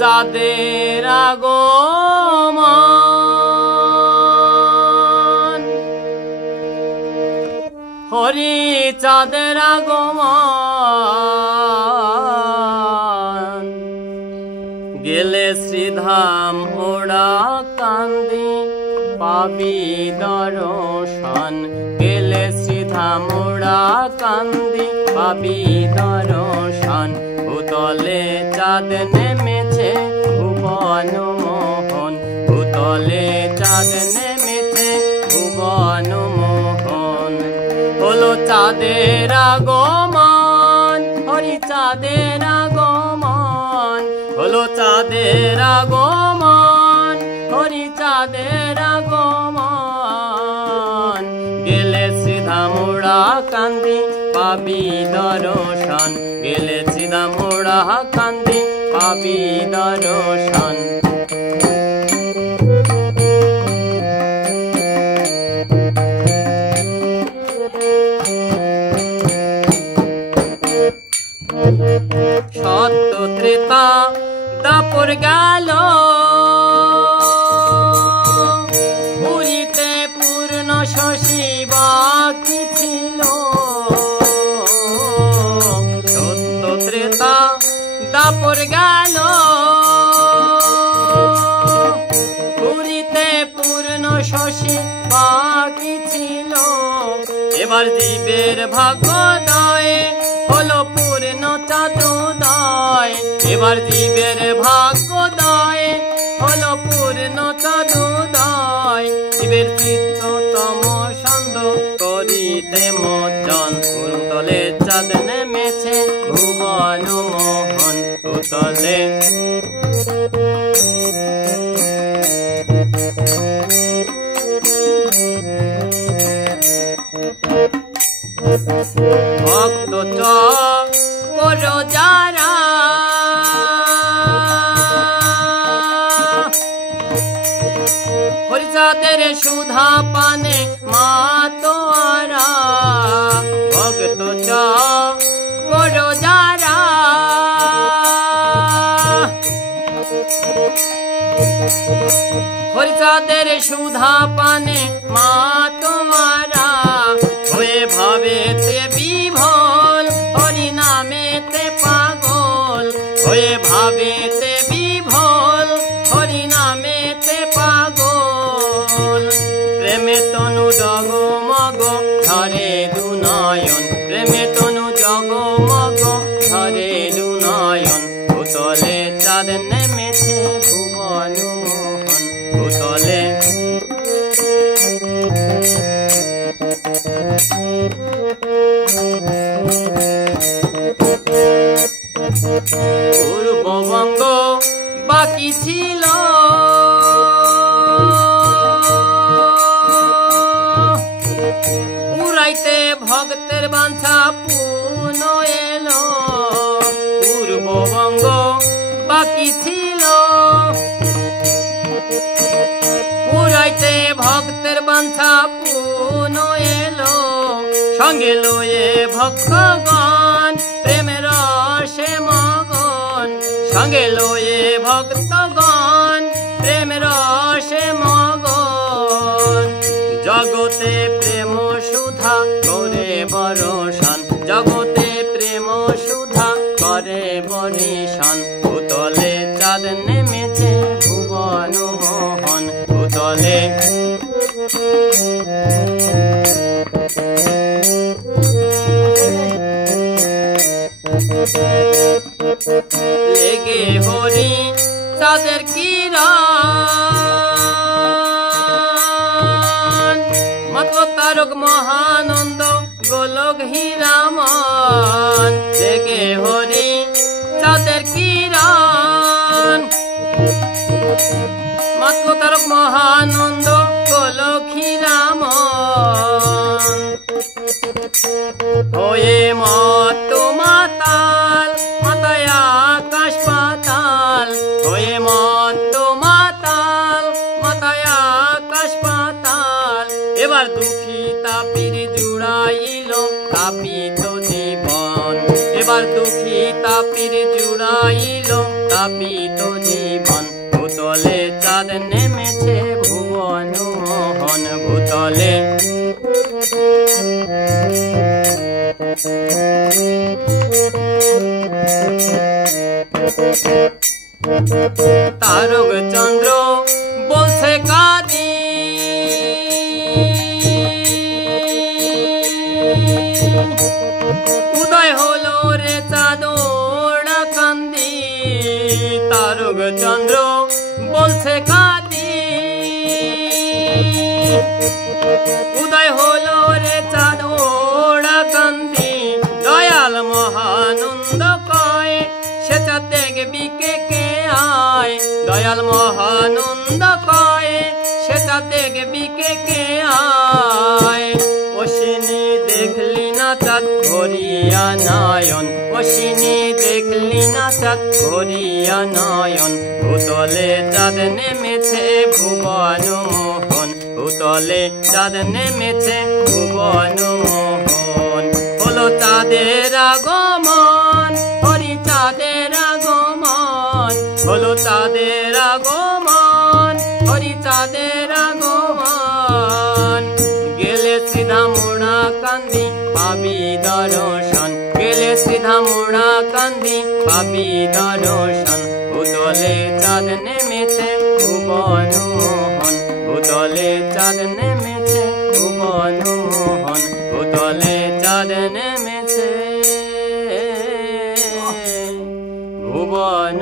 চাঁদের আগমন, হরি চাঁদের আগমন। গেলে শ্রীধাম ওড়া কান্দি পাবি দর্শন, গেলে শ্রীধাম ওড়া কান্দি পাবি দর্শন। ভূতলে চাঁদ নেমেছে ভুবন মোহন, ভূতলে চাঁদ নেমেছে ভুবন মোহন। হলো চাঁদের আগমন, হরি চাঁদের আগমন, হলো চাঁদের আগমন, হরি চাঁদের আগমন। গেলে শ্রীধাম ওড়া কান্দি পাবি দর্শন, গেলে শ্রীধাম ওড়া কান্দি পাবি দর্শন। সত্য ত্রেতা দাপর গেল, পুরীতে পূর্ণ শশী বাকি ছিল। সত্য ত্রেতা দাপর গেল, পুরীতে পূর্ণ শশী বাকি ছিল। এবার জীবের ভাগ্যোদয় হলো পূর্ণ চাঁদোদয়, এবার জীবের ভাগ্যোদয় হলো পূর্ণ চাঁদোদয়। জীবের চিত্ত তম সন্দ করিতে মোচন, ভূতলে চাঁদ নেমেছে ভুবন মোহন। ভূতলে ভক্ত চকর যারা, হরিচাঁদের সুধা পানে মাতোয়ারা। ভক্ত চকর যারা, হরিচাঁদের সুধা পানে মাতোয়ারা। হয়ে ভাবেতে বিভোল, হরি নামেতে পাগল, হয়ে ভাবেতে বিভোল, হরি নামেতে পাগল। প্রেমে তনু জগমগ ধরে দুনয়ন, প্রেমে তনু জগমগ ধরে দুনয়ন। ভূতলে চাঁদ নেমেছে ভুবন মোহন, ভূতলে পূর্ববঙ্গ বাকি ছিল, উড়াইতে ভক্তের বাঞ্ছা পূর্ণ এলো। পূর্ববঙ্গ বাকি ছিল, উড়াইতে ভক্তের বাঞ্ছা পূর্ণ এলো। সঙ্গে লয়ে ভক্তগণ প্রেমের রসে মগন, সঙ্গে লয়ে ভক্তগণ প্রেমের রসে মগন। জগতে প্রেম সুধা করে বর্ষণ, জগতে প্রেম সুধা করে বর্ষণ। ভূতলে চাঁদ নেমেছে ভুবন মোহন, ভূতলে লেগে হরি চাঁদের কিরণ, মাতল তারক মহানন্দ গোলক হীরামন। লেগে হরি চাঁদের কিরণ, মাতল তারক মহানন্দ গোলক হীরামন। হয়ে মত মাতাল, মাতায় আকাশ পাতাল, হয়ে মত মাতাল, মাতায় আকাশ পাতাল। এবার দুঃখী তাপির জুড়াইল তাপিত জীবন, এবার দুঃখী তাপির জুড়াইল তাপিত জীবন। তারক চন্দ্র বলছে কাঁদি, উদয় হলো রে চাঁদ ওরা কান্দি। তারক চন্দ্র বলছে কাঁদি, উদয় হলো রে চাঁদ ওরা কান্দি। দয়াল মহানন্দ কয় সে চাঁদ দেখবি কে কে আয়। দয়াল মহানন্দ কয় সে চাঁদ দেখবি কে কে আয়। অশ্বিনী দেখলি না চাঁদ ভরিয়া নয়ন, অশ্বিনী দেখলি না চাঁদ ভরিয়া নয়ন। ভূতলে চাঁদ নেমেছে ভুবন মোহন, ভূতলে চাঁদ নেমেছে ভুবন মোহন। হলো চাঁদের আগমন, হরি চাঁদের আগমন। হলো চাঁদের আগমন, হরি চাঁদের আগমন। গেলে সিধা মোড়া কান্দি পাবি দর্শন, গেলে সিধা মোড়া কান্দি পাবি দর্শন। ভূতলে চাঁদ নেমেছে ভুবন মোহন, ভূতলে চাঁদ নেমেছে ভুবন মোহন। ভূতলে চাঁদ নেমেছে ভুবন।